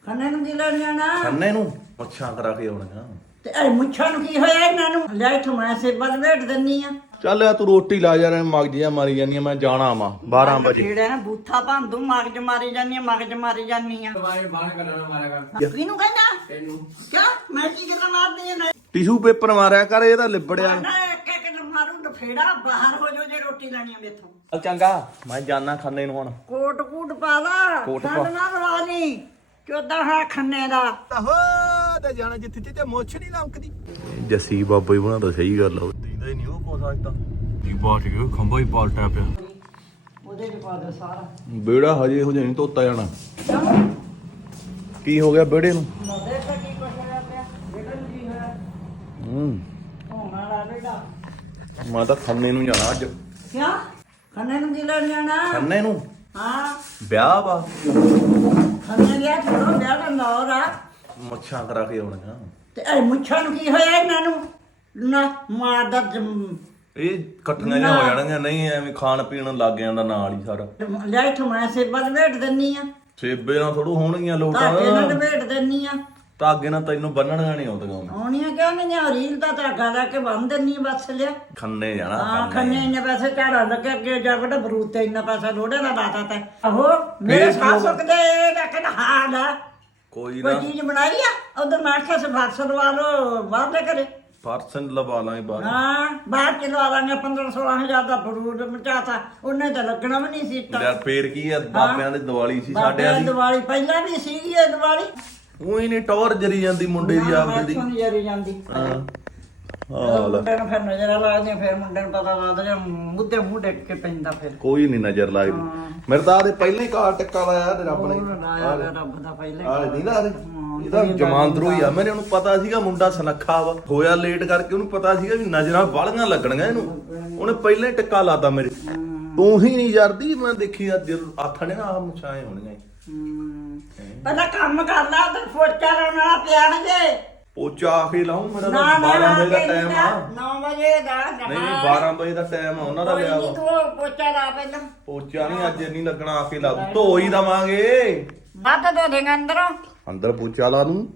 ਖੰਨੇ ਨੂੰ ਕੀ ਲੈਣ ਜਾਣਾ? ਖੰਨੇ ਨੂੰ ਮੁੱਛਾਂ ਕਰਾ ਕੇ ਆਉਣੀਆਂ। ਤੇ ਇਹ ਮੁੱਛਾਂ ਨੂੰ ਕੀ ਹੋਇਆ ਇਹਨਾਂ ਨੂੰ? ਲੈ ਇੱਥੋਂ ਮੈਂ ਸੇਬਾਂ ਵੇਟ ਦਿੰਨੀ ਆ। ਚੱਲ ਆ ਤੂੰ ਰੋਟੀ ਲਾ ਜਾ ਮਗਜੀਆਂ ਮਾਰੀ ਜਾਂਦੀਆਂ। ਮੈਂ ਜਾਣਾ ਵਾ 12 ਵਜੇ। ਕਿਹੜਾ ਨਾ ਬੂਥਾ ਭਾਂਦੂ ਮਗਜ ਮਾਰੀ ਜਾਨੀ ਆ, ਮਗਜ ਮਾਰੀ ਜਾਨੀ ਆ। ਕਿਹਨੂੰ ਕਹਿੰਦਾ? ਤੈਨੂੰ। ਕਿਆ ਮੈਂ ਕੀ ਗੱਲਾਂ ਮਾਰਦੀ ਆ? ਟਿਸ਼ੂ ਪੇਪਰ ਮਾਰਿਆ ਕਰ, ਇਹ ਤਾਂ ਲਿਬੜਿਆ। ਨਾ ਇੱਕ ਇੱਕ ਨਾ ਮਾਰੂ ਦਫੇੜਾ ਬਾਹਰ ਹੋ ਜਾਓ ਜੇ ਰੋਟੀ ਲੈਣੀ ਆ ਮੇਥੋਂ। ਚੱਲ ਚੰਗਾ, ਮੈਂ ਜਾਣਾ ਖੰਨੇ ਨੂੰ ਹੁਣ। ਕੋਟ ਕੂਟ ਪਾ ਲਾ, ਕੋਟ ਪਾ। ਠੰਡ ਨਾ ਬਣਾ ਲਈ। ਚੋਦਾ ਹੈ ਖੰਨੇ ਦਾ। ਹੋ ਤੇ ਜਾਣਾ ਜਿੱਥੇ ਜਿੱਥੇ ਮੁੱਛ ਨਹੀਂ ਲੰਕਦੀ। ਜੱਸੀ ਬਾਬਾ ਹੀ ਬਣਾਦਾ, ਸਹੀ ਗੱਲ ਆ। ਦਿੰਦਾ ਹੀ ਨਹੀਂ ਉਹ ਕੋ ਸਕਦਾ ਜੀ। ਬਾਟ ਗਿਆ ਖੰਭਾ ਹੀ ਪਾਲਟਿਆ ਪਿਆ। ਉਹਦੇ ਚ ਪਾ ਦੇ ਸਾਰਾ ਬੇੜਾ ਹਜੇ ਹੋ ਨਹੀਂ ਧੋਤਾ ਜਾਣਾ। ਕੀ ਹੋ ਗਿਆ ਬੇੜੇ ਨੂੰ? ਦੇਖ ਕੀ ਕੁਛ ਹੋਇਆ ਪਿਆ। ਬੇੜਾ ਨੂੰ ਕੀ ਹੋਇਆ? ਧੋਣ ਵਾਲਾ ਬੇੜਾ। ਮੈਂ ਤਾਂ ਖੰਨੇ ਨੂੰ ਜਾਣਾ ਅੱਜ। ਕਿਆ ਖੰਨੇ ਨੂੰ ਕੀ ਲੈਣ ਜਾਣਾ? ਖੰਨੇ ਨੂੰ ਹਾਂ ਵਿਆਹ ਵਾ। ਖੰਨੇ ਗਿਆ ਥੋੜਾ ਵਿਆਹ ਦਾ ਨੌਰ ਆ। ਮੁੱਛਾਂ ਕਰਾ ਕੇ ਆਉਣੀਆਂ। ਤੇ ਇਹ ਮੁੱਛਾਂ ਨੂੰ ਕੀ ਹੋਇਆ ਇਹਨਾਂ ਨੂੰ? ਨਾ ਮਾਰਦਾ ਇਹ ਇਕੱਠੀਆਂ ਜਿਹੀਆਂ ਹੋ ਜਾਣਗੀਆਂ। ਨਹੀਂ ਐਵੇਂ ਖਾਣ ਪੀਣ ਲੱਗ ਜਾਂਦਾ ਨਾਲ ਹੀ ਸਾਰਾ। ਲੈ ਇੱਥੋਂ ਮੈਂ ਸੇਬਾਂ ਵੇਟ ਦਿੰਨੀ ਆ। ਸੇਬੇ ਨਾਲ ਥੋੜੂ ਹੋਣਗੀਆਂ ਲੋਟਾਂ। ਧਾਗੇ ਨਾਲ ਵੇਟ ਦਿੰਨੀ ਆ। ਧਾਗੇ ਨਾਲ ਤੈਨੂੰ ਬੰਨਣੀਆਂ ਨਹੀਂ ਆਉਂਦੀਆਂ। ਆਉਣੀਆਂ ਕਿਉਂ ਨਹੀਂ? ਰੀਲ ਦਾ ਧਾਗਾ ਲੈ ਕੇ ਬੰਨ ਦਿੰਨੀ ਆ ਬਸ ਲਿਆ। ਖੰਨੇ ਜਾਣਾ। ਹਾਂ ਖੰਨੇ ਇੰਨੇ ਪੈਸੇ ਝਾੜਾ ਲੱਗੇ ਅੱਗੇ ਜਾ ਬੜਾ ਬਰੂਦ ਤੇ ਇੰਨਾ ਪੈਸਾ ਲੋੜੇ ਦਾ ਲਾਤਾ ਤੇ। ਆਹੋ ਮੇਰੇ ਸਾਹ ਸੁੱਕਦੇ ਇਹਦਾ ਕਿਹੜਾ ਹਾਲ ਆ। ਕੋਈ ਕੋਈ ਨਾ ਚੀਜ਼ ਬਣਾਈ ਆ ਉਧਰ ਮੈਂ ਕਿਹਾ ਸਫਾਰਸ਼ ਲਵਾ ਲਓ ਬਾਹਰ ਦੇ ਘਰੇ। ਪਰਸਨ ਲਵਾ ਲਾਂਗੇ ਬਾਅਦ। ਹਾਂ ਬਾਹਰ ਚ ਲਵਾ ਲਾਂਗੇ 15-16 ਦਾ ਬਰੂਦ ਮਚਾਤਾ। ਉਹਨੇ ਤਾਂ ਲੱਗਣਾ ਵੀ ਨਹੀਂ ਸੀ ਇੱਟਾਂ। ਯਾਰ ਫੇਰ ਕੀ ਆ, ਬਾਬਿਆਂ ਦੀ ਦੀਵਾਲੀ ਸੀ ਸਾਡੇ ਵਾਲੀ। ਦੀਵਾਲੀ ਪਹਿਲਾਂ ਵੀ ਸੀਗੀ ਇਹ ਦੀਵਾਲੀ। ਉਹੀ ਨਹੀਂ ਟੌਰ ਜਰੀ ਜਾਂਦੀ ਮੁੰਡੇ ਦੀ ਆਪਦੇ ਦੀ। ਦੀ ਜਰੀ ਜਾਂਦੀ। ਹਾਂ ਹਾਂ ਲੈ। ਮੁੰਡੇ ਨੂੰ ਫਿਰ ਨਜ਼ਰ ਲੱਗਦੀਆਂ, ਫਿਰ ਮੁੰਡੇ ਨੂੰ ਪਤਾ ਲੱਗਦਾ ਜੇ ਮੁੱਦੇ ਮੂੰਹ ਡਿੱਗ ਕੇ ਪੈਂਦਾ ਫਿਰ। ਕੋਈ ਨਹੀਂ ਨਜ਼ਰ ਲੱਗਦੀ। ਮੇਰੇ ਤਾਂ ਆਦੇ ਪਹਿਲਾਂ ਹੀ ਕਾਰ ਟਿੱਕਾ ਲਾਇਆ ਤੇ ਰੱਬ ਨੇ। ਲਾਇਆ ਗਾ ਰੱਬ ਦਾ ਪਹਿਲੇ। ਆਹ ਨਹੀਂ ਨਾ ਇਹਦਾ ਜਮਾਂਦਰੂ ਹੀ ਆ। ਮੈਨੂੰ ਉਹਨੂੰ ਪਤਾ ਸੀਗਾ ਮੁੰਡਾ ਸੁਨੱਖਾ ਵਾ। ਹੋਇਆ ਲੇਟ ਕਰਕੇ ਉਹਨੂੰ ਪਤਾ ਸੀਗਾ ਵੀ ਨਜ਼ਰਾਂ ਵਾਲੀਆਂ ਲੱਗਣੀਆਂ ਇਹਨੂੰ। ਉਹਨੇ ਪਹਿਲਾਂ ਹੀ ਟਿੱਕਾ ਲਾਤਾ ਮੇਰੇ। ਤੂੰ ਹੀ ਨਹੀਂ ਜਰਦੀ। ਮੈਂ ਦੇਖੀ ਅੱਜ ਆਥਣੇ ਨਾ ਆਹ ਮੁਛਾਏ ਹੋਣੀਆਂ। ਪਹਿਲਾਂ ਕੰਮ ਕਰ ਲਾ ਤੇ ਪੋਚਾ ਲਾਉਣ ਵਾਲਾ ਪਿਆ ਹਜੇ। ਪੋਚਾ ਆ ਕੇ ਲਾਉਂ। ਮੇਰਾ ਤਾਂ 12 ਵਜੇ ਦਾ ਟਾਈਮ ਆ। 9 ਵਜੇ ਦਾ। ਨਹੀਂ 12 ਵਜੇ ਦਾ ਟਾਈਮ ਆ ਉਹਨਾਂ ਦਾ ਲਿਆ ਵਾ। ਤੂੰ ਪੋਚਾ ਲਾ ਪਹਿਲਾਂ। ਪੋਚਾ ਨਹੀਂ ਅੱਜ ਨਹੀਂ ਲੱਗਣਾ। ਆ ਕੇ ਲਾ ਦੂੰ। ਧੋ ਹੀ ਦਵਾਂਗੇ। ਵੱਧ ਧੋ ਦੇਗਾ ਅੰਦਰੋਂ। ਅੰਦਰ ਪੋਚਾ ਲਾ ਦੂੰ।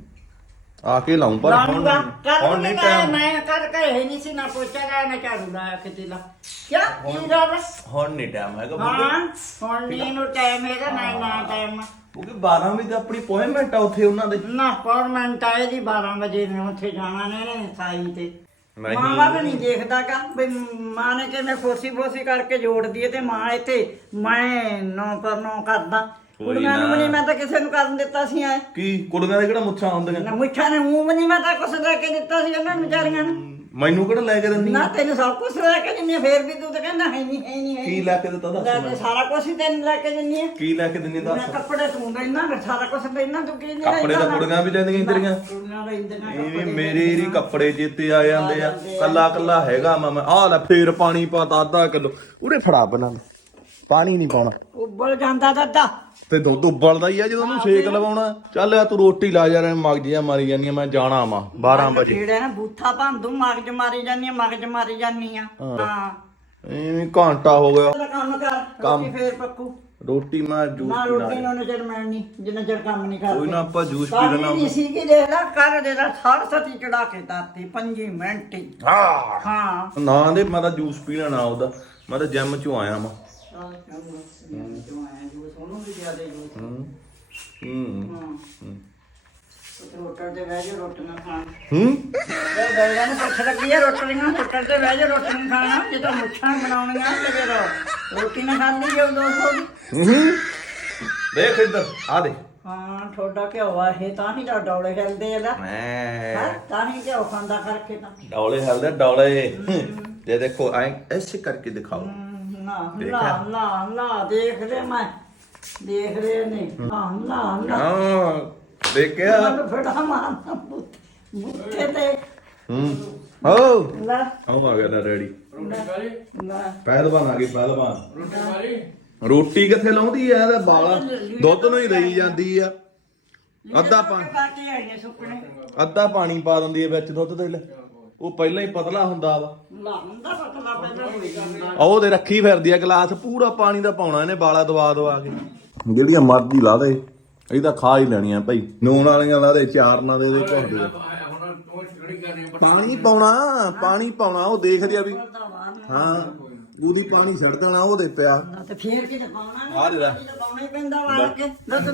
ਆ ਕੇ ਲਾਉਂ ਪਰ ਹੁਣ ਨਹੀਂ ਟਾਈਮ। ਮੈਂ ਕਰ ਕੇ ਨਹੀਂ ਸੀ ਨਾ ਪੋਚਾ ਲਾਇਆ ਨਾ ਝਾੜੂ ਲਾਇਆ ਕਿਤੇ ਲਾ। ਕਿਆ ਕੀ ਗੱਲ? ਹੁਣ ਨਹੀਂ ਟਾਈਮ ਹੈਗਾ। ਹਾਂ ਹੁਣ ਨਹੀਂ ਨੂੰ ਟਾਈਮ ਹੈਗਾ ਨਾ ਟਾਈਮ। ਕਿਉਂਕਿ 12 ਵਜੇ ਆਪਣੀ ਅਪਾਇੰਟਮੈਂਟ ਆ ਉੱਥੇ ਉਹਨਾਂ ਦੇ। ਨਾ ਪਰਮੈਂਟ ਆਏ ਜੀ 12 ਵਜੇ ਨੇ ਉੱਥੇ ਜਾਣਾ ਨੇ ਸਾਈ ਤੇ। ਮਾਂ ਬਾਪ ਨਹੀਂ ਦੇਖਦਾਗਾ ਵੀ ਮਾਂ ਨੇ ਕਿਵੇਂ ਖੋਸੀ ਕਰਕੇ ਜੋੜਦੀ ਹੈ ਤੇ ਮਾਂ ਇੱਥੇ ਮੈਂ ਨੌ ਪਰ ਨੌ ਕਰਦਾ। ਕੁੜੀਆਂ ਨੂੰ ਨਹੀਂ ਮੈਂ ਤਾਂ ਕਿਸੇ ਨੂੰ ਕਰਨ ਦਿੱਤਾ ਸੀ ਐ। ਕੀ ਕੁੜੀਆਂ ਦੇ ਕਿਹੜਾ ਮੁੱਛਾਂ ਹੁੰਦੀਆਂ? ਮੁੱਛਾਂ ਨੇ ਮੂੰਹ ਵੀ ਨਹੀਂ ਮੈਂ ਤਾਂ ਕੁਛ ਲੈ ਕੇ ਦਿੱਤਾ ਸੀ ਉਹਨਾਂ ਵਿਚਾਰੀਆਂ ਨੂੰ। ਮੈਨੂੰ ਕਿਹੜਾ ਲੈ ਕੇ ਦਿੰਦੀ? ਨਾ ਤੈਨੂੰ ਸਭ ਕੁਛ ਲੈ ਕੇ ਦਿੰਦੀ ਆ ਫੇਰ ਵੀ ਤੂੰ ਤਾਂ ਕਹਿੰਦਾ ਹੈ ਨਹੀਂ। ਕੀ ਲੈ ਕੇ ਦਿੱਤਾ ਦੱਸ ਮੈਨੂੰ। ਸਾਰਾ ਕੁਛ ਹੀ ਤੈਨੂੰ ਲੈ ਕੇ ਦਿੰਦੀ ਆ। ਕੀ ਲੈ ਕੇ ਦਿੰਦੀ ਦੱਸ। ਕੱਪੜੇ ਤੂੰ ਲੈਣਾ ਸਾਰਾ ਕੁਛ ਲੈਣਾ ਤੂੰ ਕੀ ਨਹੀਂ ਲੈਂਦਾ? ਕੱਪੜੇ ਤਾਂ ਕੁੜੀਆਂ ਵੀ ਲੈਂਦੀਆਂ ਤੇਰੀਆਂ। ਕੁੜੀਆਂ ਲੈਂਦੀਆਂ ਇਹ ਵੀ ਮੇਰੇ ਹੀ ਕੱਪੜੇ ਚੇਤੇ ਆ ਜਾਂਦੇ ਆ। ਕੱਲਾ ਹੈਗਾ ਮੈਂ ਆਹ ਲੈ ਫੇਰ ਪਾਣੀ ਪਾਤਾ ਅੱਧਾ ਕਿਲੋ। ਉਰੇ ਫੜਾ ਬਣਾ ਪਾਣੀ ਨਹੀਂ ਪਾਉਣਾ। ਉੱਬਲ ਜਾਂਦਾ ਦਾਦਾ ਤੇ ਦੁੱਧ ਉਬਲਦਾ ਹੀ ਆ ਜਦੋਂ ਉਹਨੂੰ ਛੇਕ ਲਵਾਉਣਾ। ਚੱਲ ਆ ਤੂੰ ਰੋਟੀ ਲਾ ਜਾ ਮਗਜੀਆਂ ਮਾਰੀ ਜਾਂਦੀਆਂ। ਮੈਂ ਜਾਣਾ ਵਾ 12 ਵਜੇ। ਜਿਹੜਾ ਨਾ ਬੂਥਾ ਭਾਂਦੂ ਮਗਜ ਮਾਰੀ ਜਾਨੀ ਆ, ਮਗਜ ਮਾਰੀ ਜਾਨੀ ਆ। ਹਾਂ ਐਵੇਂ ਘੰਟਾ ਹੋ ਗਿਆ। ਕੰਮ ਕਰ ਰੋਟੀ ਫੇਰ ਪੱਕੂ। ਰੋਟੀ ਮੈਂ ਜੂਸ ਨਾ ਪੀਣਾ। ਰੋਟੀ ਨੂੰ ਚਿਰ ਮਿਲਣੀ ਜਿੰਨਾ ਚਿਰ ਕੰਮ ਨਹੀਂ ਕਰਦੇ। ਕੋਈ ਨਾ ਆਪਾਂ ਜੂਸ ਪੀ ਲੈਣਾ। ਨਹੀਂ ਸੀ ਕਿ ਦੇ ਲਾ ਕਰ ਦੇ ਲਾ ਸਾੜ ਸਤੀ ਚੜਾ ਕੇ ਦਾਤੀ 5 ਮਿੰਟ ਹੀ। ਹਾਂ ਨਾ ਦੇ ਮੈਂ ਤਾਂ ਜੂਸ ਪੀ ਲੈਣਾ ਉਹਦਾ। ਮੈਂ ਤਾਂ ਜਿਮ ਚੋਂ ਆਇਆ ਵਾ। ਰੋਟਰ ਤੇ ਬਹਿ ਜਾ ਰੋਟੀਆਂ ਖਾਣ। ਬੈਗਾਂ ਨੂੰ ਪੁੱਛ ਲੱਗੀ ਆ ਰੋਟੀਆਂ ਰੋਟਰ ਤੇ ਬਹਿ ਜਾ ਰੋਟੀਆਂ ਖਾਣਾ। ਜਦੋਂ ਮੁੱਛਾਂ ਬਣਾਉਣੀਆਂ ਤੇ ਫਿਰ ਰੋਟੀ ਨਾ ਖਾਂਦੀ ਜਾਓ 200 ਦੀ। ਦੇਖ ਇੱਧਰ ਆ ਦੇ। ਹਾਂ ਥੋੜਾ ਘਿਓ ਆ ਇਹ ਤਾਂ ਹੀ ਤਾਂ ਡੌਲੇ ਹਿਲਦੇ ਆ। ਤਾਂ ਹੀ ਘਿਓ ਖਾਂਦਾ ਕਰਕੇ ਤਾਂ ਡੌਲੇ ਹਲਦੇ ਡੌਲੇ। ਤੇ ਦੇਖੋ ਐਸੇ ਕਰਕੇ ਦਿਖਾਓ। ਨਾ ਦੇਖ ਲੈ ਮੈਂ ਦੇਖ ਰਹੇ ਨੇ। ਨਾ ਦੇਖਿਆ ਫੜਾ ਮਾਰਨਾ ਬੁੱਥੇ ਤੇ। ਹੋ ਲੈ ਆ ਗਿਆ ਨਾ ਰੈਡੀ। ਲੈ ਪਹਿਲਵਾਨ ਆ ਗਈ ਪਹਿਲਵਾਨ। ਰੋਟੀ ਕਿੱਥੇ ਲਾਉਂਦੀ ਐ? ਇਹਦਾ ਬਾਲਾ ਦੁੱਧ ਨੂੰ ਹੀ ਦੇਈ ਜਾਂਦੀ ਆ। ਅੱਧਾ ਪਾਣੀ ਪਾ ਦਿੰਦੀ ਐ ਵਿੱਚ ਦੁੱਧ ਦੇ। ਲੈ ਉਹ ਪਹਿਲਾਂ ਹੀ ਪਤਲਾ ਹੁੰਦਾ ਵਾ। ਉਹਦੇ ਰੱਖੀ ਫਿਰਦੀ ਆ ਗਲਾਸ ਪੂਰਾ ਪਾਣੀ ਦਾ ਪਾਉਣਾ ਇਹਨੇ। ਬਾਲਾ ਦਵਾ ਕੇ ਜਿਹੜੀਆਂ ਮਰਜ਼ੀ ਲਾ ਦੇ। ਇਹ ਤਾਂ ਖਾ ਹੀ ਲੈਣੀਆਂ ਭਾਈ। ਨੂਣ ਵਾਲੀਆਂ ਲਾ ਦੇ, ਚਾਰ ਨਾ ਦੇ ਦੇ ਘੁੱਟ ਦੇ। ਪਾਣੀ ਪਾਉਣਾ ਉਹ ਦੇਖਦੇ ਆ ਵੀ ਹਾਂ ਉਹਦੀ ਪਾਣੀ ਛੱਡ ਦੇਣਾ ਉਹਦੇ ਪਿਆ ਤੇ ਫੇਰ ਕਿਤੇ ਪਾਉਣਾ ਆ ਦੇ ਲੈ। ਪਾਉਣਾ ਹੀ ਪੈਂਦਾ ਵਾਲਾ ਕੇ ਦੱਸ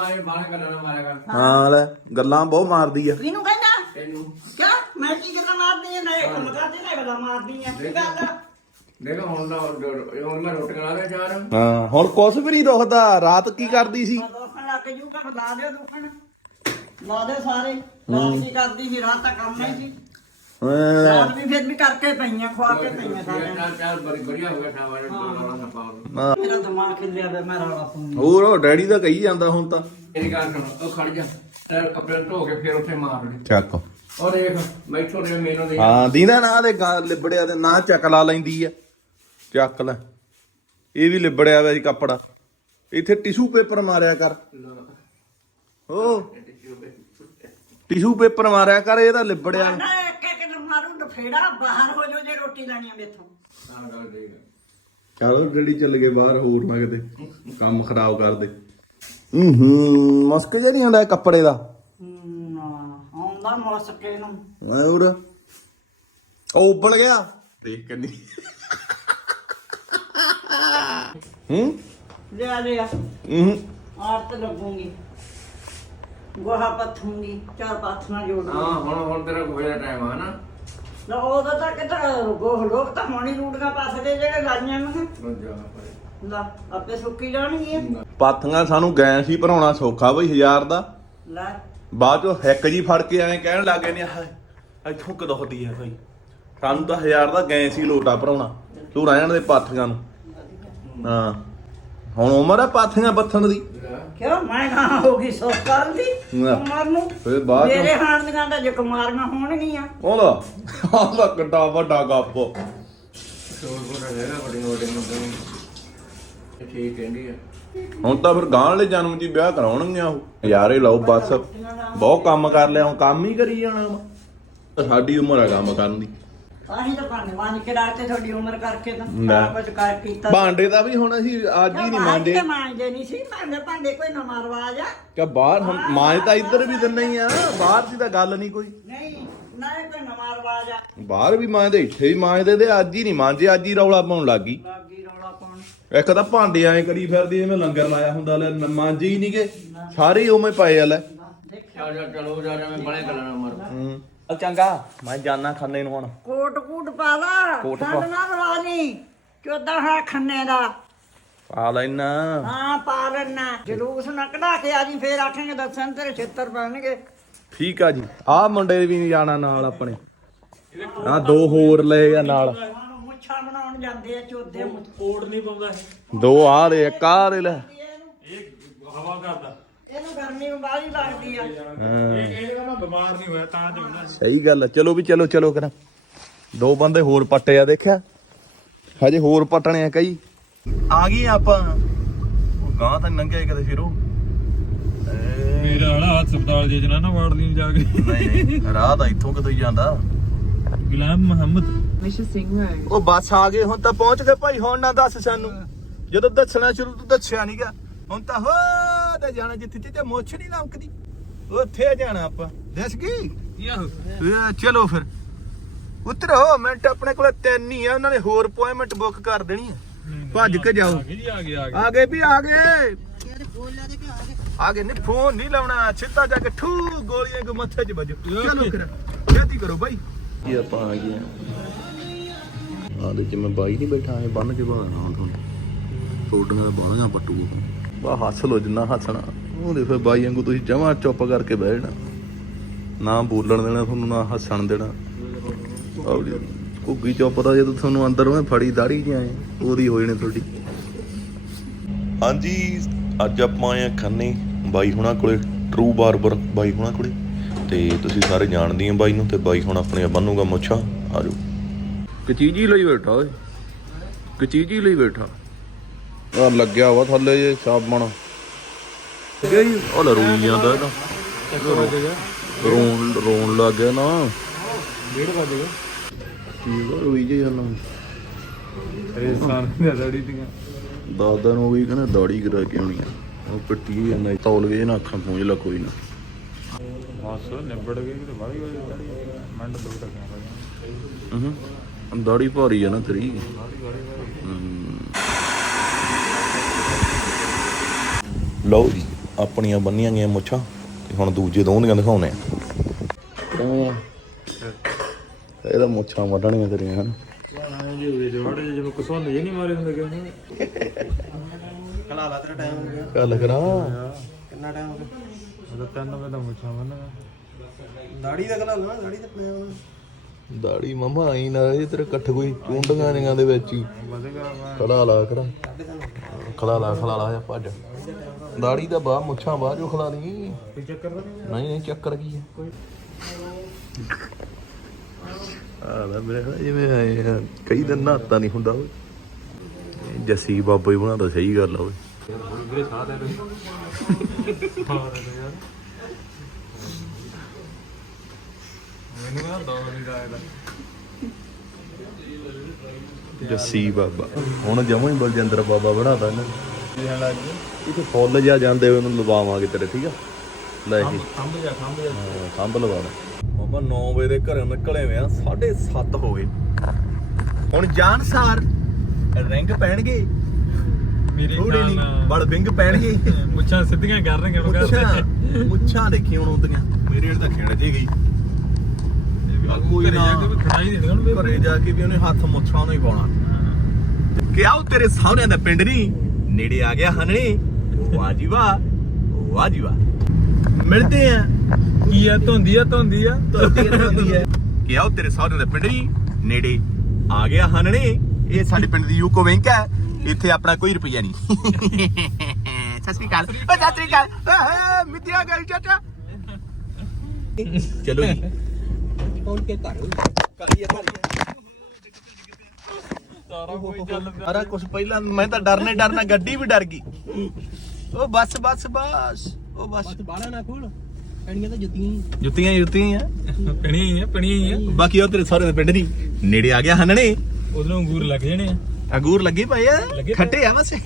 ਹਾਂ ਲੈ ਗੱਲਾਂ ਬਹੁਤ ਮਾਰਦੀ ਆ। ਕਿਹਨੂੰ ਕਹਿੰਦਾ ਤੈਨੂੰ ਕਿਆ ਮੈਂ ਕੀ ਗੱਲਾਂ ਮਾਰਦੀ ਆ? ਨਾ ਕੰਮ ਕਰਦੀ ਨਾ ਗੱਲਾਂ ਮਾਰਦੀ ਆ ਕੀ ਗੱਲ ਦੇਖ ਹੁਣ ਮੈਂ ਰੋਟੀ ਲਾ ਲਿਆ ਚਾਰ। ਹਾਂ ਹੁਣ ਕੁਛ ਵੀ ਨਹੀਂ ਦੁਖਦਾ। ਰਾਤ ਕੀ ਕਰਦੀ ਸੀ? ਦੋਖਣ ਲੱਗ ਜੂਗਾ ਲਾ ਦਿਓ ਦੋਖਣ ਲਾ ਦੇ ਸਾਰੇ ਰਾਤ ਕੀ ਕਰਦੀ ਸੀ? ਰਾਤ ਤਾਂ ਕੰਮ ਨਹੀਂ ਸੀ। ਰਾਤ ਵੀ ਫਿਰ ਵੀ ਕਰਕੇ ਪਈਆਂ ਖਵਾ ਕੇ ਪਈਆਂ ਸਾਰਿਆਂ ਨੂੰ। ਚਾਰ ਬੜੀਆ ਹੋ ਗਿਆ ਸ਼ਾਬਾਸ਼ ਰੌਲਾ ਨਾ ਪਾਓ। ਮੇਰਾ ਦਿਮਾਗ ਖਿੱਲਿਆ ਵੇ ਮੈਂ ਰੌਲਾ ਪਾਉਂਦਾ। ਹੋਰ ਉਹ ਡੈਡੀ ਦਾ ਕਹੀ ਜਾਂਦਾ ਹੁਣ ਤਾਂ। ਮੇਰੀ ਗੱਲ ਸੁਣ ਉਹ ਖੜ ਜਾ ਤੇ ਕੱਪੜੇ ਧੋ ਕੇ ਫਿਰ ਉੱਥੇ ਮਾਰ ਲੈ। ਚੱਕ ਔਰ ਦੇਖ ਮੈਥੋਂ ਦੇ ਮੈਨੂੰ ਦੇ ਹਾਂ ਦੀਦਾ ਨਾ ਦੇ ਲਿਬੜਿਆ ਤੇ ਨਾ ਚੱਕ ਲਾ ਲੈਂਦੀ ਆ। ਚੱਕ ਲੈ ਇਹ ਵੀ ਲਿਬੜਿਆ ਵਾ ਜੀ ਕੱਪੜਾ। ਇੱਥੇ ਟਿਸ਼ੂ ਪੇਪਰ ਮਾਰਿਆ ਕਰ। ਓ ਟਿਸ਼ੂ ਪੇਪਰ ਮਾਰਿਆ ਕਰ, ਇਹ ਤਾਂ ਲਿਬੜਿਆ। ਨਾ ਇੱਕ ਇੱਕ ਮਾਰੂ ਡਫੇੜਾ ਬਾਹਰ ਹੋ ਜਾਓ ਜੇ ਰੋਟੀ ਲੈਣੀ ਆ ਮੇਥੋਂ। ਆਹ ਗੱਲ ਦੇਖ ਚਲੋ ਡੈਡੀ ਚੱਲ ਗਏ ਬਾਹਰ, ਹੋਰ ਨਾ ਕਿਤੇ ਕੰਮ ਖਰਾਬ ਕਰ ਦੇ। ਮਸਕ ਜਿਹਾ ਨਹੀਂ ਹੁੰਦਾ ਕੱਪੜੇ ਦਾ। ਆਉਂਦਾ ਮਸਕੇ ਨੂੰ ਹੋਰ ਉਹ ਉੱਬਲ ਗਿਆ ਦੇਖ ਕੰਨੀ। ਲਿਆ ਲਿਆ ਆਰਤ ਲੱਗੂਗੀ ਗੋਹਾ ਪੱਥੂਗੀ ਚਾਰ ਪਾਥੀਆਂ ਜੋੜ ਹਾਂ ਹੁਣ ਤੇਰਾ ਗੋਹੇ ਦਾ ਟਾਈਮ ਆ ਨਾ। ਨਾ ਉਹਦਾ ਤਾਂ ਕਿਤਾ ਗੋਹ ਲੋਕ ਤਾਂ ਹੋਣੀ ਰੂਟੀਆਂ ਪਾਸਦੇ ਜਿਹੜੇ ਲਾਈਆਂ ਮੈਂ ਜਾ ਭਾਈ ਲਾ ਆਪੇ ਸੁੱਕੀ ਜਾਣਗੀਆਂ। ਪਾਥੀਆਂ ਸਾਨੂੰ ਗੈਸ ਹੀ ਭਰਾਉਣਾ ਸੌਖਾ ਬਈ 1000 ਦਾ। ਲੈ ਬਾਅਦ ਚੋਂ ਹਿੱਕ ਜੀ ਫੜ ਕੇ ਐਂ ਕਹਿਣ ਲੱਗ ਗਏ ਨੇ ਇੱਥੋਂ ਕਦੋਹਦੀ ਹੈ ਭਾਈ। ਸਾਨੂੰ ਤਾਂ 1000 ਦਾ ਗੈਸ ਹੀ ਲੋਟਾ ਭਰਾਉਣਾ। ਤੂੰ ਰਹਿਣ ਦੇ ਪਾਥੀਆਂ ਨੂੰ। ਹਾਂ ਹੁਣ ਉਮਰ ਆ ਪਾਥੀਆਂ ਬੱਥਣ ਦੀ। ਕਿਉਂ ਮੈਂ ਕਹਾਂ ਹੋ ਗਈ ਸੋ ਕਰਨ ਦੀ ਉਮਰ ਨੂੰ। ਫਿਰ ਬਾਅਦ ਮੇਰੇ ਹਾਣ ਦੀਆਂ ਤਾਂ ਜੇ ਕੁਮਾਰੀਆਂ ਹੋਣਗੀਆਂ। ਉਹਦਾ ਕਿੱਡਾ ਵੱਡਾ ਗੱਪ। ਸ਼ੋਰ ਕੋਲ ਹੈਗਾ ਵੱਡੀ ਨੂੰ ਠੀਕ ਕਹਿੰਦੀ ਆ। ਹੁਣ ਤਾਂ ਫਿਰ ਗਾਂ ਵਾਲੇ ਜਨਮ 'ਚ ਹੀ ਵਿਆਹ ਕਰਾਉਣਗੀਆਂ ਉਹ। ਯਾਰੇ ਲਾਓ ਬਸ ਬਹੁਤ ਕੰਮ ਕਰ ਲਿਆ, ਹੁਣ ਕੰਮ ਹੀ ਕਰੀ ਜਾਣਾ ਵਾ। ਸਾਡੀ ਉਮਰ ਆ ਕੰਮ ਕਰਨ ਦੀ। ਆਹੀ ਤਾਂ ਭਾਂਡੇ ਮਾਂਜ ਕੇ ਰਾਤੇ ਤੁਹਾਡੀ ਉਮਰ ਕਰਕੇ ਤਾਂ ਲੈ। ਸਾਰਾ ਕੁਝ ਕਰ ਕੀਤਾ। ਭਾਂਡੇ ਦਾ ਵੀ ਹੁਣ ਅਸੀਂ ਅੱਜ ਹੀ ਨਹੀਂ ਮਾਂਜਦੇ। ਤੇ ਮਾਂਜਦੇ ਨਹੀਂ ਸੀ ਭਾਂਡੇ ਕੋਈ ਨਵਾਂ ਰਿਵਾਜ ਆ। ਕਿ ਬਾਹਰ ਹੁਣ ਮਾਂਜ ਤਾਂ ਇੱਧਰ ਵੀ ਦਿੰਦਾ ਹੀ ਆ, ਬਾਹਰ ਦੀ ਤਾਂ ਗੱਲ ਨਹੀਂ ਕੋਈ। ਨਹੀਂ ਨਾ ਇਹ ਕੋਈ ਨਵਾਂ ਰਿਵਾਜ ਆ। ਬਾਹਰ ਵੀ ਮਾਂਜਦੇ ਇੱਥੇ ਵੀ ਮਾਂਜਦੇ ਤੇ ਅੱਜ ਹੀ ਨਹੀਂ ਮਾਂਜੇ, ਅੱਜ ਹੀ ਰੌਲਾ ਪਾਉਣ ਲੱਗ ਗਈ। ਲੱਗੀ ਰੌਲਾ ਪਾਉਣ। ਇੱਕ ਤਾਂ ਭਾਂਡੇ ਐਂ ਕਰੀ ਫਿਰਦੀ ਐਵੇਂ ਲੰਗਰ ਲਾਇਆ ਹੁੰਦਾ, ਲੈ ਮਾਂਜੇ ਹੀ ਨਹੀਂਗੇ ਸਾਰੇ ਉਵੇਂ ਪਏ ਆ ਲੈ। ਚਲੋ ਜਾ ਮੈਂ ਬੜੇ ਗੱਲਾਂ ਨਾ ਮਾਰ। ਚੰਗਾ ਮੈਂ ਜਾਣਾ ਖੰਨੇ ਨੂੰ ਹੁਣ। ਕੋਟ ਕੂਟ ਪਾ ਲਾ ਕੋਟ ਪਾ। ਠੰਡ ਨਾ ਰਵਾ ਨਹੀਂ ਚੋਦਾ ਹੈ ਖੰਨੇ ਦਾ। ਪਾ ਲੈਣਾ। ਹਾਂ ਪਾ ਲੈਣਾ ਜਲੂਸ ਨਾ ਕਢਾ ਕੇ ਆ ਜੀ ਫੇਰ ਆਖਾਂਗੇ ਦੱਸਣ ਤੇਰੇ ਛੇਤਰ ਪੈਣਗੇ। ਠੀਕ ਆ ਜੀ। ਆਹ ਮੁੰਡੇ ਵੀ ਨਹੀਂ ਜਾਣਾ ਨਾਲ ਆਪਣੇ। ਆ ਦੋ ਹੋਰ ਲਏ ਆ ਨਾਲ। ਮੁੱਛਾਂ ਬਣਾਉਣ ਜਾਂਦੇ ਆ ਚੋਦੇ ਕੋਟ ਨਹੀਂ ਪਾਉਂਦਾ ਦੋ ਆ ਦੇ ਇੱਕ ਆ ਦੇ ਲੈ। ਇਹ ਹਵਾ ਕਰਦਾ। ਇਹਨੂੰ ਗਰਮੀ ਬਾਹਲੀ ਲੱਗਦੀ ਆ। ਇਹਦੇ ਨਾਲ ਮੈਂ ਬਿਮਾਰ ਨਹੀਂ ਹੋਇਆ ਤਾਂ ਚਾਹੁੰਦਾ। ਸਹੀ ਗੱਲ ਆ। ਚਲੋ ਵੀ ਚਲੋ ਕਰਾਂ। ਦੋ ਬੰਦੇ ਹੋਰ ਪੱਟੇ ਆ ਦੇਖਿਆ, ਹਜੇ ਹੋਰ ਪੱਟਣੇ ਆ ਕਈ। ਆ ਗਏ ਆਪਾਂ। ਉਹ ਗਾਂ ਤਾਂ ਨੰਗਿਆ ਕਿਤੇ ਫਿਰ ਉਹ ਮੇਰਾ ਵਾਲਾ ਹਸਪਤਾਲ ਜੇ ਜਨਾ ਨਾ ਵਾੜ ਲਈ ਜਾ ਕੇ। ਨਹੀਂ ਰਾਹ ਤਾਂ ਇੱਥੋਂ ਕਿਤੋਂ ਹੀ ਜਾਂਦਾ। ਗੁਲਾਮ ਮੁਹੰਮਦ ਉਹ ਬੱਸ ਆ ਗਏ ਹੁਣ ਤਾਂ ਪਹੁੰਚ ਗਏ ਭਾਈ। ਹੁਣ ਨਾ ਦੱਸ ਸਾਨੂੰ, ਜਦੋਂ ਦੱਸਣਾ ਸ਼ੁਰੂ ਤੋਂ ਦੱਸਿਆ ਨਹੀਂਗਾ। ਹੁਣ ਤਾਂ ਹੋ ਤੇ ਜਾਣਾ ਜਿੱਥੇ ਜਿੱਥੇ ਮੁੱਛ ਨਹੀਂ ਲੰਕਦੀ ਉੱਥੇ ਜਾਣਾ ਆਪਾਂ। ਦੱਸ ਗਈ ਚਲੋ ਫਿਰ ਉਤਰੋ। ਮਿੰਟ ਆਪਣੇ ਕੋਲ 3 ਹੀ ਆ, ਉਹਨਾਂ ਨੇ ਹੋਰ ਅਪਾਇੰਟਮੈਂਟ ਬੁੱਕ ਕਰ ਦੇਣੀ ਆ। ਭੱਜ ਕੇ ਜਾਓ। ਆ ਗਿਆ ਆ ਗਏ ਵੀ ਆ ਗਏ। ਆ ਗਏ ਨਹੀਂ ਫੋਨ ਨਹੀਂ ਲਾਉਣਾ, ਸਿੱਧਾ ਜਾ ਕੇ ਠੂ ਗੋਲੀਆਂ ਕੋ ਮੱਥੇ 'ਚ ਵੱਜੋ। ਚਲੋ ਫਿਰ ਛੇਤੀ ਕਰੋ ਬਾਈ। ਕੀ ਆਪਾਂ ਆ ਗਏ ਆ ਦੇ ਚ ਮੈਂ ਬਾਈ ਨਹੀਂ ਬੈਠਾ ਐ ਬੰਨ ਕੇ ਬਾਹਰ ਨਾ ਤੁਹਾਨੂੰ ਥੋੜੀਆਂ ਬਾਹਾਂ ਪੱਟੂਗਾ। ਬਾ ਹੱਸ ਲੋ ਜਿੰਨਾ ਹੱਸਣਾ। ਉਹਦੇ ਫਿਰ ਬਾਈ ਵਾਂਗੂ ਤੁਸੀਂ ਜਮਾਂ ਚੁੱਪ ਕਰਕੇ ਬਹਿ ਜਾਣਾ, ਨਾ ਬੋਲਣ ਦੇਣਾ ਤੁਹਾਨੂੰ, ਨਾ ਹੱਸਣ ਦੇਣਾ। ਘੁੱਗੀ ਚੁੱਪ ਦਾ ਜਦੋਂ ਤੁਹਾਨੂੰ ਅੰਦਰੋਂ ਫੜੀ ਦਾੜੀ ਚ ਆਏ ਉਹਦੀ ਹੋ ਜਾਣੀ ਤੁਹਾਡੀ। ਹਾਂਜੀ ਅੱਜ ਆਪਾਂ ਆਏ ਆ ਖੰਨੇ ਬਾਈ ਹੁਣਾਂ ਕੋਲੇ, ਟਰੂ ਬਾਰਬਰ ਬਾਈ ਹੁਣਾਂ ਕੋਲੇ। ਤੇ ਤੁਸੀਂ ਸਾਰੇ ਜਾਣਦੇ ਆ ਬਾਈ ਨੂੰ। ਤੇ ਬਾਈ ਹੁਣ ਆਪਣੇ ਬੰਨੂਗਾ ਮੁੱਛਾਂ। ਆ ਜਾਓ। ਕਚੀਜੀ ਲਈ ਬੈਠਾ ਓਏ, ਕਚੀਜੀ ਲਈ ਬੈਠਾ। ਆ ਲੱਗਿਆ ਵਾ ਥੱਲੇ ਜੇ ਸਾਬਣ ਗਈ। ਉਹ ਲੈ ਰੋਈ ਜਾਂਦਾ ਇਹਦਾ। ਰੋਣ ਲੱਗ ਗਿਆ ਨਾ। 1:30 ਵਜੇ ਠੀਕ ਆ ਰੋਈ ਜੇ ਜਾਂਦਾ। ਰੇਸਾਨ ਦੀ ਦਾੜੀ ਦੀਆਂ 10 ਦਿਨ ਹੋ ਗਈ ਕਹਿੰਦਾ ਦਾੜੀ ਕਰਾ ਕੇ ਆਉਣੀ ਆ। ਉਹ ਪਿੱਟੀ ਜਾਂਦਾ ਤੌਲ ਗਏ ਨਾ ਅੱਖਾਂ ਪੂੰਝ ਲਾ ਕੋਈ ਨਾ ਬਸ ਨਿਬੜ ਗਈ ਤੇ ਵਾਲੀ ਮਿੰਟ ਦੋ ਟੱਕਿਆ ਦਾੜੀ ਭਾਰੀ ਆ ਨਾ ਤੇਰੀ ਲਓ ਜੀ ਆਪਣੀਆਂ ਬੰਨੀਆਂ ਗਈਆਂ ਮੁੱਛਾਂ ਤੇ ਹੁਣ ਦੂਜੇ ਦੋਹਾਂ ਦੀਆਂ ਦਿਖਾਉਣੇ ਆ ਇਹਦਾ ਮੁੱਛਾਂ ਵੱਢਣੀਆਂ ਤੇਰੀਆਂ ਹਨ ਜਿਵੇਂ ਕਸੋਂ ਨਹੀਂ ਮਾਰੇ ਹੁੰਦੇ ਕਿ ਖਲਾ ਲਾ ਤੇਰਾ ਟਾਈਮ ਹੋ ਗਿਆ ਗੱਲ ਕਰਾਂ ਕਿੰਨਾ ਟਾਈਮ ਹੋ ਗਿਆ ਉਹਦਾ 3 ਵਜੇ ਦਾ ਮੁੱਛਾਂ ਬੰਨਣਾ ਦਾੜੀ ਦਾ ਖਲਾ ਲਾ ਦਾੜੀ ਤਾਂ ਪਿਆ ਦਾੜੀ ਮਮਾ ਆਈ ਨਾ ਇਹ ਤੇਰੇ ਇਕੱਠ ਕੋਈ ਚੁੰਡੀਆਂ ਨਿਆਂ ਦੇ ਵਿੱਚ ਹੀ ਖਲਾ ਲਾ ਕਰਾਂ ਖਲਾ ਲਾ ਜਾ ਭੱਜ ਦਾੜੀ ਦਾ ਬਾਹ ਮੁੱਛਾਂ ਬਾਹ ਜੋ ਖਲਾ ਲਈ ਕੋਈ ਚੱਕਰ ਨਹੀਂ ਚੱਕਰ ਕੀ ਹੈ ਆਹ ਮੇਰੇ ਖਿਆਲ ਜਿਵੇਂ ਆਏ ਆ, ਕਈ ਦਿਨ ਨਹਾਤਾ ਨਹੀਂ ਹੁੰਦਾ ਓਏ ਜੱਸੀ ਬਾਬਾ ਹੀ ਬਣਾਉਂਦਾ ਸਹੀ ਗੱਲ ਆ ਓਏ ਵੀਰੇ ਸਾਹ ਦੇ ਦੇ ਯਾਰ ਮੈਨੂੰ ਨਾ ਦੋ ਨਹੀਂ ਜਾਏਗਾ ਜੱਸੀ ਬਾਬਾ ਹੁਣ ਜਮਾਂ ਹੀ ਬਲਜਿੰਦਰ ਬਾਬਾ ਬਣਾਤਾ ਇਹਨਾਂ ਇਹ ਫੁੱਲ ਜਾ ਜਾਂਦੇ ਉਹਨੂੰ ਲਵਾਵਾਂਗੇ ਤੇਰੇ ਠੀਕ ਆ ਲੈ ਕੇ ਖੰਭ ਲਵਾ ਲੈ ਬਾਬਾ 9 ਵਜੇ ਦੇ ਘਰੋਂ ਨਿਕਲੇ ਵੇ ਆ 7:30 ਹੋ ਗਏ ਹੁਣ ਜਾਣ ਸਾਰ ਰਿੰਗ ਪੈਣਗੇ ਮੇਰੇ ਥੋੜੇ ਨਹੀਂ ਬੜ ਵਿੰਗ ਪੈਣਗੇ ਮੁੱਛਾਂ ਸਿੱਧੀਆਂ ਕਰ ਰਹੇ ਮੁੱਛਾਂ ਦੇਖੀ ਹੁਣ ਉਹਦੀਆਂ ਮੇਰੇ ਵਾਲੇ ਤਾਂ ਖਿੰਡ ਜੇ ਗਈ ਕੋਈ ਨਾ ਘਰੇ ਜਾ ਕੇ ਵੀ ਉਹਨੇ ਹੱਥ ਮੁੱਛਾਂ ਨੂੰ ਹੀ ਪਾਉਣਾ ਕਿਹਾ ਉਹ ਤੇਰੇ ਸਾਹਮਣੇ ਦਾ ਪਿੰਡ ਨਹੀਂ ਨੇੜੇ ਆ ਗਿਆ ਹਨਣੇ ਵਾਹ ਜੀ ਵਾਹ ਮਿਲਦੇ ਆ ਕੀ ਆ ਧੁੰਦੀ ਆ ਕਿਹਾ ਉਹ ਤੇਰੇ ਸਾਹਮਣੇ ਦਾ ਪਿੰਡ ਨਹੀਂ ਨੇੜੇ ਆ ਗਿਆ ਹਨਣੇ ਇਹ ਸਾਡੇ ਪਿੰਡ ਦੀ ਯੂਕੋ ਬੈਂਕ ਹੈ ਇੱਥੇ ਆਪਣਾ ਕੋਈ ਰੁਪਈਆ ਨਹੀਂ ਸਤਿ ਸ੍ਰੀ ਅਕਾਲ ਮਿੱਤਿਆ ਗੱਲ ਚਾਚਾ ਚਲੋ ਜੀ ਕੌਣ ਕੇ ਧਰ ਸਾਰਾ ਕੁਝ ਪਹਿਲਾਂ ਮੈਂ ਤਾਂ ਡਰਨਾ ਗੱਡੀ ਵੀ ਡਰ ਗਈ ਉਹ ਬਸ ਉਹ ਬਸ ਬਾਲਾ ਨਾ ਖੋਲ ਐਣੀਆਂ ਤਾਂ ਜੁੱਤੀਆਂ ਜੁੱਤੀਆਂ ਪਣੀਆਂ ਹੀ ਆ ਬਾਕੀ ਉਹ ਤੇਰੇ ਸਾਰੇ ਦੇ ਪਿੰਡ ਨਹੀਂ ਨੇੜੇ ਆ ਗਿਆ ਹਨਣੇ ਉਧਰੋਂ ਅੰਗੂਰ ਲੱਗ ਜਾਣੇ ਆ ਅੰਗੂਰ ਲੱਗੇ ਪਏ ਆ ਖੱਟੇ ਆ ਬਸ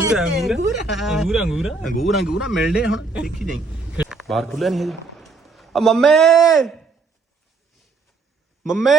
ਅੰਗੂਰ ਮਿਲਣੇ ਹੁਣ ਦੇਖੀ ਜਾਈ ਬਾਹਰ ਖੁੱਲਿਆ ਨਹੀਂ ਹਜੇ ਆ ਮੰਮੇ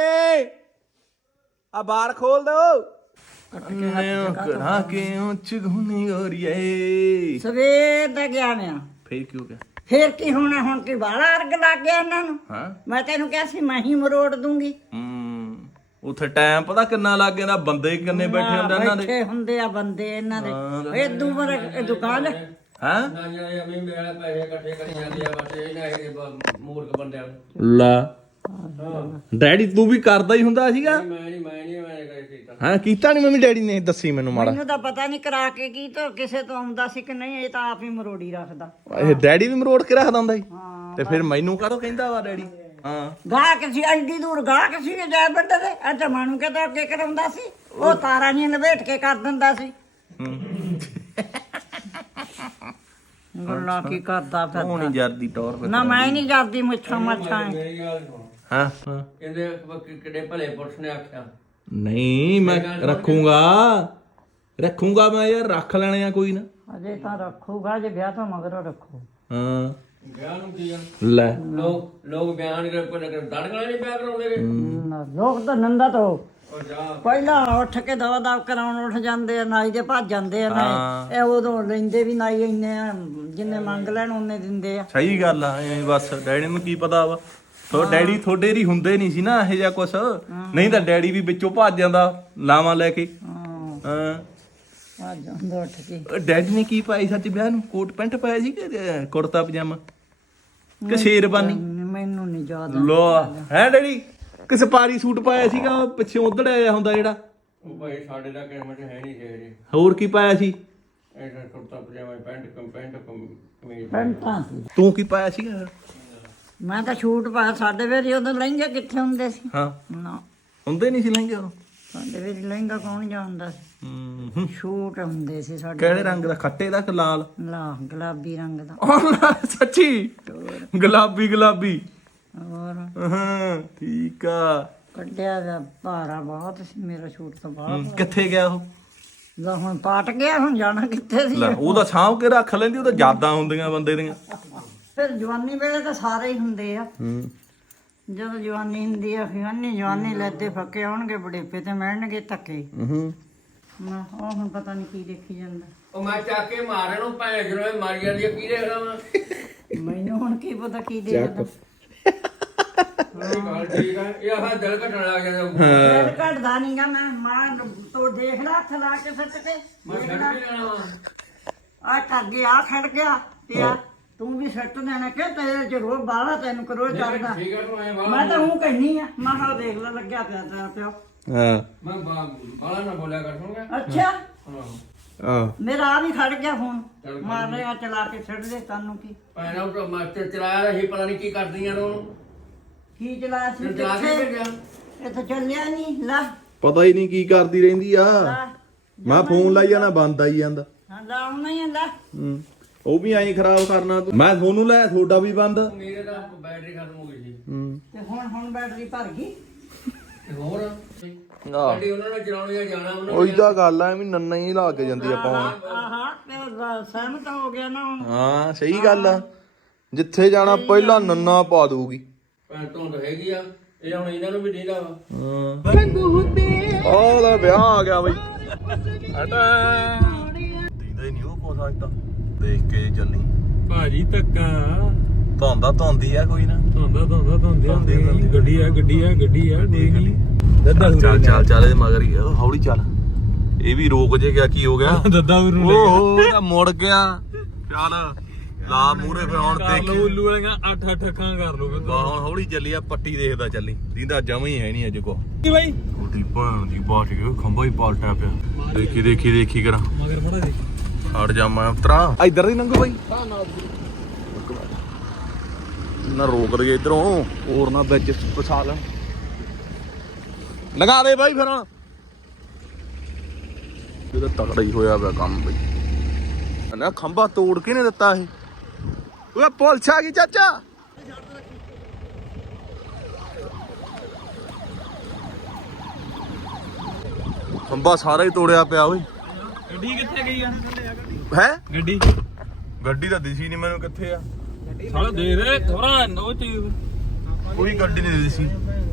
ਆ ਬਾਹਰ ਖੋਲ ਦੋ ਕੜਾ ਕੇ ਉੱਚ ਘੁੰਨੀ ਗੋਰੀਏ ਸਵੇਰ ਦਾ ਗਿਆ ਮੈਂ ਫੇਰ ਕਿਉਂ ਗਿਆ ਫੇਰ ਕੀ ਹੋਣਾ ਹੁਣ ਕੀ ਬਾਹਲਾ ਅਰਗ ਲੱਗ ਗਿਆ ਇਹਨਾਂ ਨੂੰ ਹਾਂ ਮੈਂ ਤੈਨੂੰ ਕਿਹਾ ਸੀ ਮੈਂ ਹੀ ਮਰੋੜ ਦੂੰਗੀ ਉੱਥੇ ਟਾਈਮ ਪਤਾ ਕਿੰਨਾ ਲੱਗ ਜਾਂਦਾ ਬੰਦੇ ਕਿੰਨੇ ਬੈਠੇ ਹੁੰਦੇ ਇਹਨਾਂ ਦੇ ਬੈਠੇ ਹੁੰਦੇ ਆ ਬੰਦੇ ਇਹਨਾਂ ਦੇ ਇਦੋਂ ਪਰ ਦੁਕਾਨ ਹਾਂ ਨਾ ਜਿਹੜੇ ਅਮੀ ਮੇਰੇ ਪੈਸੇ ਇਕੱਠੇ ਕਰੀ ਜਾਂਦੇ ਆ ਬਸ ਇਹਨਾਂ ਇਹ ਮੂਰਖ ਬੰਦਿਆਂ ਲਾ ਡੈਡੀ ਤੂੰ ਵੀ ਕਰਦਾ ਹੀ ਹੁੰਦਾ ਸੀਗਾ ਮੈਂ ਕੀਤਾ ਹਾਂ ਕੀਤਾ ਨਹੀਂ ਮੰਮੀ ਡੈਡੀ ਨੇ ਦੱਸੀ ਮੈਨੂੰ ਮਾੜਾ ਮੈਨੂੰ ਤਾਂ ਪਤਾ ਨਹੀਂ ਕਰਾ ਕੇ ਕੀ ਤੋਂ ਕਿਸੇ ਤੋਂ ਆਉਂਦਾ ਸੀ ਕਿ ਨਹੀਂ ਇਹ ਤਾਂ ਆਪ ਹੀ ਮਰੋੜੀ ਰੱਖਦਾ ਇਹ ਡੈਡੀ ਵੀ ਮਰੋੜ ਕੇ ਰੱਖਦਾ ਹੁੰਦਾ ਸੀ ਤੇ ਫਿਰ ਮੈਨੂੰ ਕਾਹਤੋਂ ਕਹਿੰਦਾ ਵਾ ਡੈਡੀ ਹਾਂ ਗਾਹਕ ਸੀ ਐਡੀ ਦੂਰ ਗਾਹਕ ਸੀ ਜੈ ਬੱਡੇ ਦੇ ਅੱਜ ਮਾਨੂੰ ਕਿਤੇ ਅੱਗੇ ਕਰਾਉਂਦਾ ਸੀ ਉਹ ਤਾਰਾਂ ਨਹੀਂ ਲਵੇਟ ਕੇ ਕਰ ਦਿੰਦਾ ਸੀ ਗੱਲਾਂ ਕੀ ਕਰਦਾ ਉਹ ਫਿਰ ਨਹੀਂ ਜਰਦੀ ਟੌਰ ਨਾ ਮੈਂ ਨਹੀਂ ਕਰਦੀ ਮੁੱਛਾਂ ਮੱਛਾਂ ਮੇਰੀ ਗੱਲ ਸੁਣ ਹਾਂ ਕਹਿੰਦੇ ਕਿਹੜੇ ਭਲੇ ਪੁਰਸ਼ ਨੇ ਆਖਿਆ ਨਹੀਂ ਮੈਂ ਰੱਖੂਗਾ ਮੈਂ ਯਾਰ ਰੱਖ ਲੈਣੇ ਆ ਕੋਈ ਨਾ ਅਜੇ ਤਾਂ ਰੱਖੂਗਾ ਜੇ ਵਿਆਹ ਤੋਂ ਮਗਰੋਂ ਰੱਖੂ ਹਾਂ ਵਿਆਹ ਨੂੰ ਕੀ ਆ ਲੈ ਲੋਕ ਬਿਆਨ ਕਰ ਦੜਗਣਾ ਨਹੀਂ ਪਿਆ ਕਰਾਉਂਦੇ ਲੋਕ ਤਾਂ ਨੰਦਾ ਤੋਂ ਉਹ ਜਾ ਪਹਿਲਾਂ ਉੱਠ ਕੇ ਦਵਾ ਦਵ ਕਰਾਉਣ ਉੱਠ ਜਾਂਦੇ ਆ ਨਾਈ ਦੇ ਭੱਜ ਜਾਂਦੇ ਆ ਨਾਈ ਇਹ ਉਦੋਂ ਲੈਂਦੇ ਵੀ ਨਾਈ ਇੰਨੇ ਆ ਜਿੰਨੇ ਮੰਗ ਲੈਣ ਉਹਨੇ ਦਿੰਦੇ ਆ ਸਹੀ ਗੱਲ ਆ ਐਵੇਂ ਬਸ ਡੈਡੀ ਨੂੰ ਕੀ ਪਤਾ ਵਾ ਤੋ ਡੈਡੀ ਤੁਹਾਡੇ ਦੀ ਹੁੰਦੇ ਨਹੀਂ ਸੀ ਨਾ ਇਹ ਜਿਹਾ ਕੁਛ ਨਹੀਂ ਤਾਂ ਡੈਡੀ ਵੀ ਵਿੱਚੋਂ ਭੱਜ ਜਾਂਦਾ ਲਾਵਾਂ ਲੈ ਕੇ ਹਾਂ ਭੱਜ ਜਾਂਦਾ ਉੱਠ ਕੇ ਡੈਡੀ ਨੇ ਕੀ ਪਾਈ ਸੱਚ ਵਿਆਹ ਨੂੰ ਕੋਟ ਪੈਂਟ ਪਾਇਆ ਸੀ ਕਿ ਕੁੜਤਾ ਪਜਾਮਾ ਕਿ ਸ਼ੇਰਵਾਨੀ ਮੈਨੂੰ ਨਹੀਂ ਯਾਦ ਲੋ ਹੈ ਡੈਡੀ ਕਿ ਸਪਾਰੀ ਸੂਟ ਪਾਇਆ ਸੀਗਾ ਉਹ ਪਿੱਛੇ ਉਧੜਿਆ ਜਿਹਾ ਹੁੰਦਾ ਜਿਹੜਾ ਉਹ ਭਾਈ ਸਾਡੇ ਦਾ ਕਿਸਮਤ ਹੈ ਨਹੀਂ ਜੇ ਹੋਰ ਕੀ ਪਾਇਆ ਸੀ ਇਹ ਕੁੜਤਾ ਪਜਾਮਾ ਪੈਂਟ ਕਮੀਜ਼ ਪੈਂਟਾਂ ਸੀ ਤੂੰ ਕੀ ਪਾਇਆ ਸੀਗਾ ਮੈਂ ਤਾਂ ਛੂਟ ਪਾਇਆ ਸਾਡੇ ਵੇਲੇ ਉਦੋਂ ਲਹਿੰਗੇ ਕਿੱਥੇ ਹੁੰਦੇ ਸੀ ਹਾਂ ਨਾ ਹੁੰਦੇ ਨਹੀਂ ਸੀ ਲਹਿੰਗੇ ਉਹ ਸਾਡੇ ਵੇਲੇ ਲਹਿੰਗਾ ਕੌਣ ਜਾਣਦਾ ਸੀ ਛੂਟ ਹੁੰਦੇ ਸੀ ਸਾਡੇ ਕਿਹੜੇ ਰੰਗ ਦਾ ਖੱਟੇ ਦਾ ਕਿ ਲਾਲ ਗੁਲਾਬੀ ਰੰਗ ਦਾ ਸੱਚੀ ਗੁਲਾਬੀ ਹੋਰ ਹਾਂ ਠੀਕ ਆ ਕੱਢਿਆ ਦਾ ਭਾਰਾ ਬਹੁਤ ਸੀ ਮੇਰਾ ਛੂਟ ਤੋਂ ਬਾਹਰ ਕਿੱਥੇ ਗਿਆ ਉਹ ਲੈ ਹੁਣ ਪਾਟ ਗਿਆ, ਹੁਣ ਜਾਣਾ ਕਿੱਥੇ ਸੀ? ਲੈ ਉਹ ਤਾਂ ਸਾਂਭ ਕੇ ਰੱਖ ਲੈਂਦੀ, ਉਹ ਤਾਂ ਯਾਦਾਂ ਹੁੰਦੀਆਂ ਬੰਦੇ ਦੀਆਂ। ਫਿਰ ਜਵਾਨੀ ਵੇਲੇ ਤਾਂ ਸਾਰੇ ਹੀ ਹੁੰਦੇ ਆ। ਹੂੰ ਜਦੋਂ ਜਵਾਨੀ ਹੁੰਦੀ ਆ ਜਵਾਨੀ ਲੈਦੇ ਫੱਕੇ ਆਉਣਗੇ, ਬੁਢੇਪੇ ਤੇ ਮਿਲਣਗੇ ਧੱਕੇ। ਹੂੰ ਮੈਂ ਉਹ ਹੁਣ ਪਤਾ ਨਹੀਂ ਕੀ ਦੇਖੀ ਜਾਂਦਾ। ਉਹ ਮੈਂ ਚੱਕ ਕੇ ਮਾਰਨ ਨੂੰ ਭੈਣ ਜਦੋਂ ਮਾਰੀ ਜਾਂਦੀ ਆ, ਕੀ ਦੇਖਦਾ ਮੈਂ? ਮੈਨੂੰ ਹੁਣ ਕੀ ਪਤਾ ਕੀ ਦੇਖਦਾ। ਇਹ ਗੱਲ ਠੀਕ ਆ, ਇਹ ਆਹ ਦਿਲ ਘਟਣ ਲੱਗ ਜਾਂਦਾ। ਦਿਲ ਘਟਦਾ ਨਹੀਂਗਾ। ਮੈਂ ਤੋ ਦੇਖ ਲਾ, ਹੱਥ ਲਾ ਕੇ ਸੱਟ ਕੇ ਮੈਂ ਛੱਡ ਕੇ ਜਾਣਾ ਵਾ। ਆ ਕਰ ਗਿਆ, ਆ ਖੜ ਗਿਆ ਪਿਆ। ਤੂੰ ਵੀ ਸੱਟ ਦੇਣਾ ਕਿ ਤੇਰੇ ਚ ਰੋਹ ਬਾਹਲਾ ਤੈਨੂੰ ਕਰੋ ਚੜਦਾ। ਠੀਕ ਆ, ਤੂੰ ਐਂ ਬਾਹਲਾ ਮੈਂ ਤਾਂ ਉਹ ਕਹਿਨੀ ਆ, ਮੈਂ ਕਿਹਾ ਦੇਖ ਲੈ ਲੱਗਿਆ ਪਿਆ ਤੇਰਾ ਪਿਓ। ਹਾਂ ਮੈਂ ਬਾਹਲਾ ਨਾ ਬੋਲਿਆ ਕਰ ਸੁਣਗਾ। ਅੱਛਾ ਹਾਂ ਹਾਂ ਮੇਰਾ ਆ ਵੀ ਖੜ ਗਿਆ ਫੋਨ। ਮਾਰ ਰਿਹਾ ਚਲਾ ਕੇ ਛੱਡ ਦੇ, ਤੈਨੂੰ ਕੀ ਭੈਣਾ ਉਹ ਮਾਸਟਰ ਚਲਾਇਆ ਰਹੀ, ਪਤਾ ਨਹੀਂ ਕੀ ਕਰਦੀਆਂ ਨੇ ਉਹਨੂੰ। ਕੀ ਚਲਾਇਆ ਸੀ? ਚਲਾ ਕੇ ਭੇਜਿਆ। ਇਹ ਤਾਂ ਚੱਲਿਆ ਨਹੀਂ। ਲੈ ਪਤਾ ਹੀ ਨਹੀਂ ਕੀ ਕਰਦੀ ਰਹਿੰਦੀ ਆ। ਮੈਂ ਫੋਨ ਲਾਈ ਜਾਣਾ, ਬੰਦ ਆਈ ਜਾਂਦਾ। ਹਾਂ ਲਾਉਣਾ ਹੀ ਹੁੰਦਾ। ਹੂੰ ਉਹ ਵੀ ਐਂ ਖਰਾਬ ਕਰਨਾ ਤੂੰ। ਮੈਂ ਤੁਹਾਨੂੰ ਲਾਇਆ, ਤੁਹਾਡਾ ਵੀ ਬੰਦ। ਮੇਰੇ ਦਾ ਬੈਟਰੀ ਖਤਮ ਹੋ ਗਈ ਸੀ। ਹੂੰ ਤੇ ਹੁਣ ਬੈਟਰੀ ਭਰ ਗਈ। ਤੇ ਹੋਰ ਗੱਡੀ ਉਹਨਾਂ ਨੇ ਚਲਾਉਣੀ ਆ, ਜਾਣਾ ਉਹਨਾਂ ਉਹੀ ਤਾਂ ਗੱਲ ਆ, ਐਵੇਂ ਨੰਨਾ ਹੀ ਲਾ ਕੇ ਜਾਂਦੀ ਆ ਪਾਉਣ। ਆਹਾ ਤੇ ਸਹਿਮਤ ਹੋ ਗਿਆ ਨਾ ਹੁਣ। ਹਾਂ ਸਹੀ ਗੱਲ ਆ, ਜਿੱਥੇ ਜਾਣਾ ਪਹਿਲਾਂ ਨੰਨਾ ਪਾ ਦੂਗੀ। ਭੈਣ ਧੁੰਦ ਹੈਗੀ ਆ, ਇਹ ਹੁਣ ਇਹਨਾਂ ਨੂੰ ਵੀ ਢੀਲਾ ਵਾ। ਆਹ ਲੈ ਵਿਆਹ ਆ ਗਿਆ ਬਈ। ਦੀਦਾ ਹੀ ਨਹੀਂ ਉਹ ਕੋਸ ਅੱਜ ਤਾਂ ਦੇਖ ਕੇ ਚੱਲੀ। ਭਾਜੀ ਧੱਕਾ ਧੌਂਦੀ ਆ ਕੋਈ ਨਾ। ਧੌਂਦੀ ਗੱਡੀ ਆ ਕੋਈ ਨਹੀਂ। ਚੱਲ ਇਹਦੇ ਮਗਰ ਹੀ ਆ, ਹੌਲੀ ਚੱਲ। ਇਹ ਵੀ ਰੋਕ ਜੇ ਗਿਆ, ਕੀ ਹੋ ਗਿਆ? ਦੱਦਾ ਵੀ ਓਹ ਤਾਂ ਮੁੜ ਗਿਆ। ਚੱਲ ਲਾ ਮੂਰੇ ਫੇ ਹੁਣ ਕਰ ਲੋ ਦੇਖੀ। ਉੱਲੂ ਵਾਲੀਆਂ 8 ਅੱਖਾਂ ਕਰ ਲੋ ਫਿਰ। ਹੁਣ ਹੌਲੀ ਚੱਲੀ ਆ, ਪੱਟੀ ਦੇਖਦਾ ਚੱਲੀ। ਦੀਦਾ ਜਮਾ ਹੀ ਹੈ ਨਹੀਂ ਅੱਜ ਕੋ। ਕੀ ਬਾਈ ਉਹਦੀ ਭੈਣ ਦੀ ਬਾਟ ਗਿਆ, ਖੰਭਾ ਹੀ ਪਾਲਟਿਆ ਪਿਆ। ਦੇਖੀ ਕਰਾਂ। ਮਗਰ ਫੜਾ ਦੇ। ਹਟ ਜਾ ਮੈਂ ਉਤਰਾ। ਇੱਧਰ ਦੀ ਲੰਘੋ ਬਾਈ। ਨਾ ਰੋਕ ਦੇ ਇਧਰੋਂ, ਹੋਰ ਨਾ ਵਿੱਚ ਫਸਾ ਲੈਣ। ਲਗਾ ਦੇ ਬਾਈ ਫਿਰ ਹੁਣ। ਇਹਦਾ ਤਕੜਾ ਹੀ ਹੋਇਆ ਪਿਆ ਕੰਮ ਬਈ। ਨਾ ਖੰਭਾ ਤੋੜ ਕੇ ਨੇ ਦਿੱਤਾ ਇਹ। ਓਏ ਪੁਲਿਸ ਆ ਗਈ ਚਾਚਾ। ਖੰਭਾ ਸਾਰਾ ਹੀ ਤੋੜਿਆ ਪਿਆ ਓਏ। ਗੱਡੀ ਕਿੱਥੇ ਗਈ ਆ? ਹੈ ਗੱਡੀ ਤਾਂ ਦਿਸੀ ਨਹੀਂ ਮੈਨੂੰ ਕਿੱਥੇ ਆ। ਸਾਲਾ ਦੇ ਦੇ ਥੋੜਾ ਉਹ ਚੀਜ਼। ਕੋਈ ਗੱਡੀ ਨਹੀਂ ਦਿਸੀ।